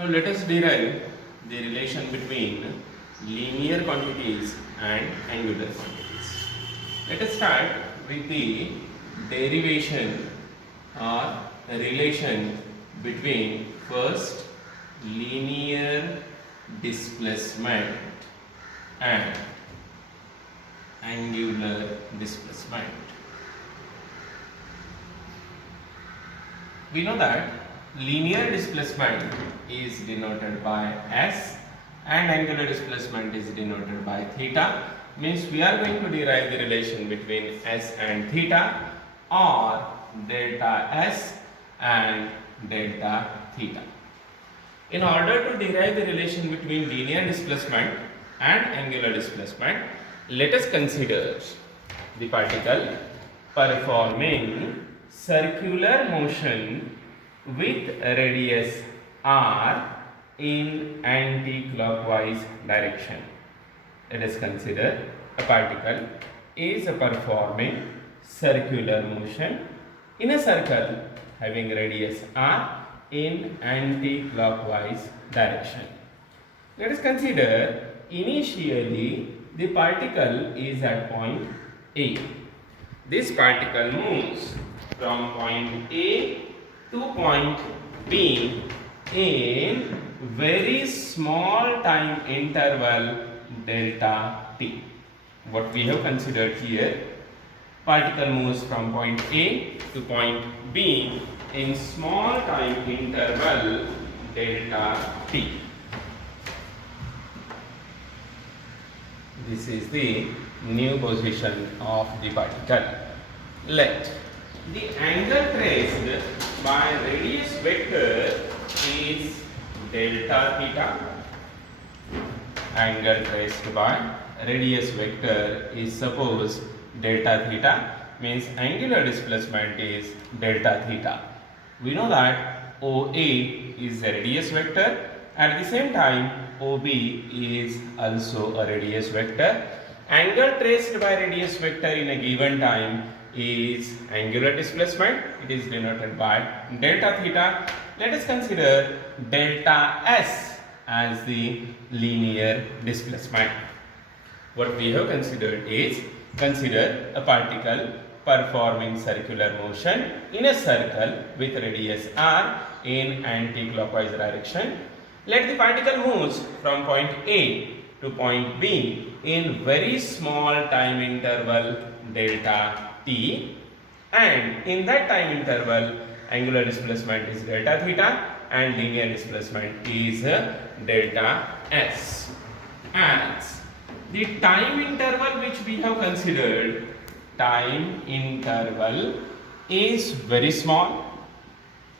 Now let us derive the relation between linear quantities and angular quantities. Let us start with the derivation or relation between first linear displacement and angular displacement. We know that linear displacement is denoted by s and angular displacement is denoted by theta. Means we are going to derive the relation between s and theta or delta s and delta theta. In order to derive the relation between linear displacement and angular displacement, let us consider the particle performing circular motion with radius r in anti-clockwise direction. Let us consider a particle is performing circular motion in a circle having radius r in anti-clockwise direction. Let us consider initially the particle is at point A. This particle moves from point A to point B in very small time interval delta t. What we have considered here, particle moves from point A to point B in small time interval delta t. This is the new position of the particle. Let the angle traced by radius vector is delta theta. Angle traced by radius vector is suppose delta theta, means angular displacement is delta theta. We know that OA is a radius vector. At the same time, OB is also a radius vector. Angle traced by radius vector in a given time is angular displacement. It is denoted by delta theta. Let us consider delta S as the linear displacement. What we have considered is, consider a particle performing circular motion in a circle with radius r in anti-clockwise direction. Let the particle moves from point A to point B in very small time interval delta t, and in that time interval angular displacement is delta theta and linear displacement is delta s. As the time interval which we have considered, time interval is very small.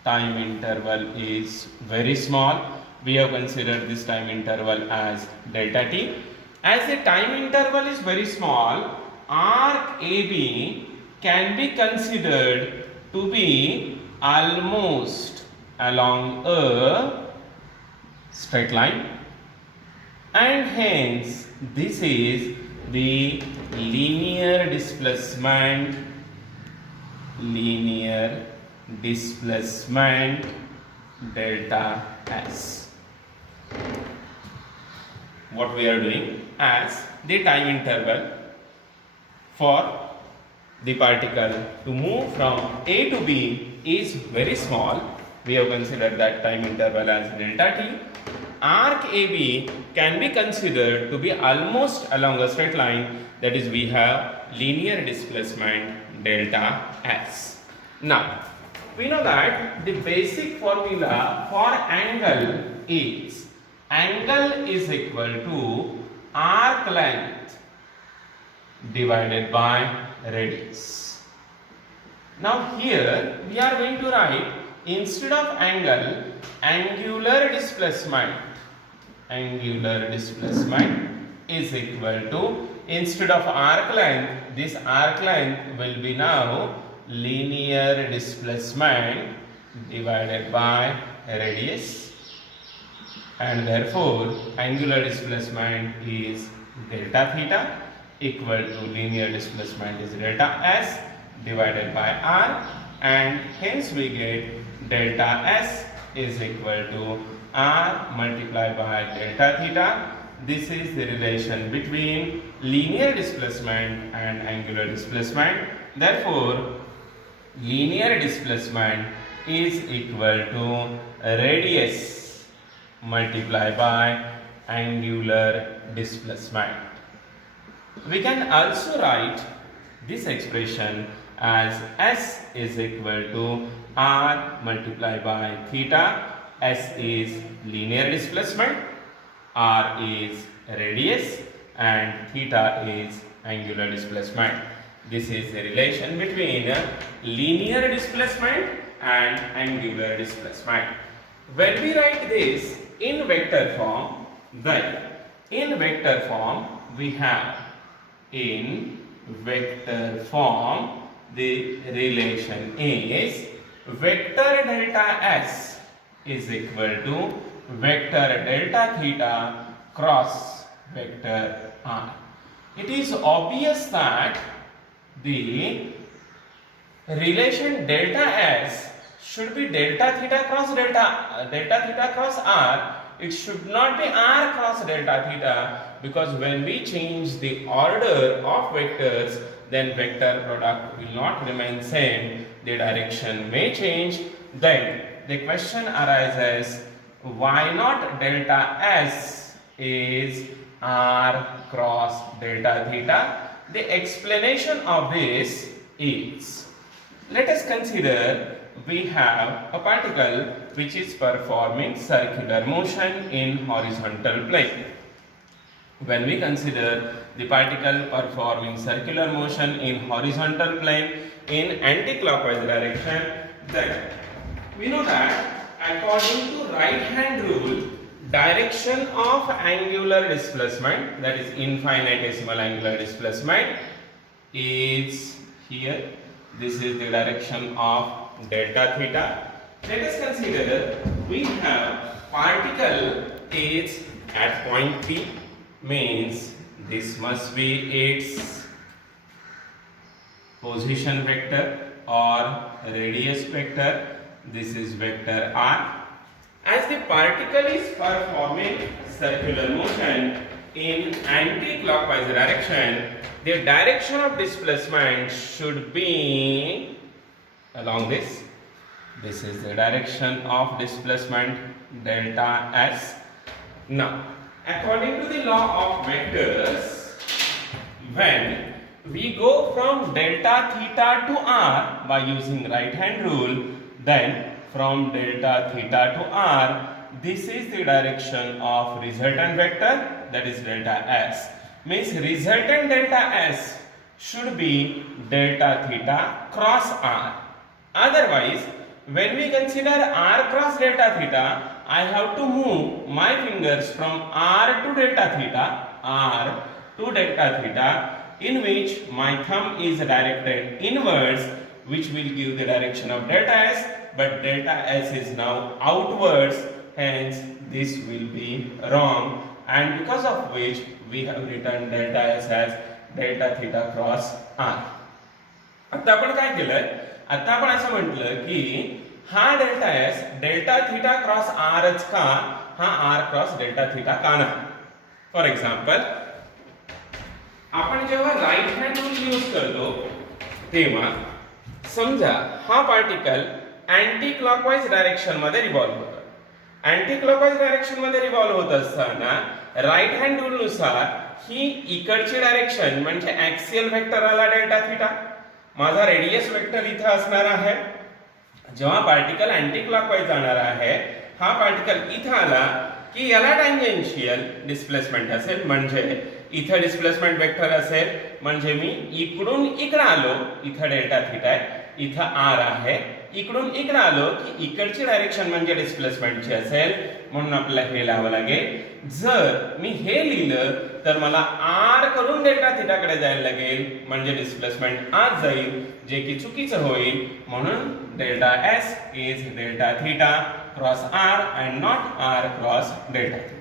Time interval is very small. We have considered this time interval as delta t. As the time interval is very small, arc AB can be considered to be almost along a straight line, and hence this is the linear displacement delta s. What we are doing, as the time interval for the particle to move from A to B is very small, we have considered that time interval as delta t. Arc AB can be considered to be almost along a straight line, that is we have linear displacement delta s. Now we know that the basic formula for angle is equal to arc length divided by radius. Now here we are going to write, instead of angle, angular displacement is equal to, instead of arc length, this arc length will be now linear displacement divided by radius, and therefore angular displacement is delta theta equal to linear displacement is delta s divided by r, and hence we get delta s is equal to r multiplied by delta theta. This is the relation between linear displacement and angular displacement. Therefore, linear displacement is equal to radius multiplied by angular displacement. We can also write this expression as S is equal to R multiplied by theta. S is linear displacement, R is radius, and theta is angular displacement. This is the relation between linear displacement and angular displacement. When we write this in vector form, then in vector form we have, in vector form the relation is vector delta S is equal to vector delta theta cross vector R. It is obvious that the relation delta S should be delta theta cross R. It should not be R cross delta theta, because when we change the order of vectors, then vector product will not remain same, the direction may change. Then the question arises, why not delta S is R cross delta theta? The explanation of this is, let us consider we have a particle which is performing circular motion in horizontal plane. When we consider the particle performing circular motion in horizontal plane in anti-clockwise direction, then we know that according to right hand rule, direction of angular displacement, that is infinitesimal angular displacement, is here. This is the direction of delta theta. Let us consider we have particle is at point P, means this must be its position vector or radius vector. This is vector r. As the particle is performing circular motion in anti-clockwise direction, the direction of displacement should be along this. This is the direction of displacement delta S. Now, according to the law of vectors, when we go from delta theta to r by using right hand rule, then from delta theta to r, this is the direction of resultant vector, that is delta S. Means resultant delta S should be delta theta cross r. Otherwise, when we consider r cross delta theta, I have to move my fingers from r to delta theta, in which my thumb is directed inwards, which will give the direction of delta S, but delta S is now outwards, hence this will be wrong, and because of which we have written delta S as delta theta cross r. आता आपण काय केलं, आता आपण असं म्हटलं की हा delta S delta theta cross R च का, हा आर क्रॉस डेल्टा थीटा का नाही. फॉर एक्झाम्पल, आपण जेव्हा राईट हँड रूल यूज करतो तेव्हा समजा हा पार्टिकल अँटी क्लॉकवाइज डायरेक्शन मध्ये रिव्हॉल्व होतो. अँटी क्लॉकवाइज डायरेक्शन मध्ये रिव्हॉल्व होत असताना राईट हँड रूल नुसार ही इकडची डायरेक्शन म्हणजे ऍक्सियल व्हेक्टर आला डेल्टा थीटा, माझा रेडियस वेक्टर इथे असणार आहे. जेव्हा पार्टिकल अँटी क्लॉकवाइज जाणार आहे, हा पार्टिकल इथे आला की याला टँजेन्शियल डिस्प्लेसमेंट असेल, म्हणजे इथे डिस्प्लेसमेंट वेक्टर असेल, म्हणजे मी इकडून इकडे आलो, इथे डेल्टा थीटा आहे, इथे आर आहे, इकडून इकडे आलो की इकडची डायरेक्शन म्हणजे डिस्प्लेसमेंटची असेल, म्हणून आपल्याला हे लिहावं लागेल. जर मी हे लिहिलं तर मला आर कडून डेल्टा थीटा कडे जायला लागेल, म्हणजे डिस्प्लेसमेंट आत जाईल, जे की चुकीचं होईल. म्हणून delta S is delta theta cross R and not R cross delta theta.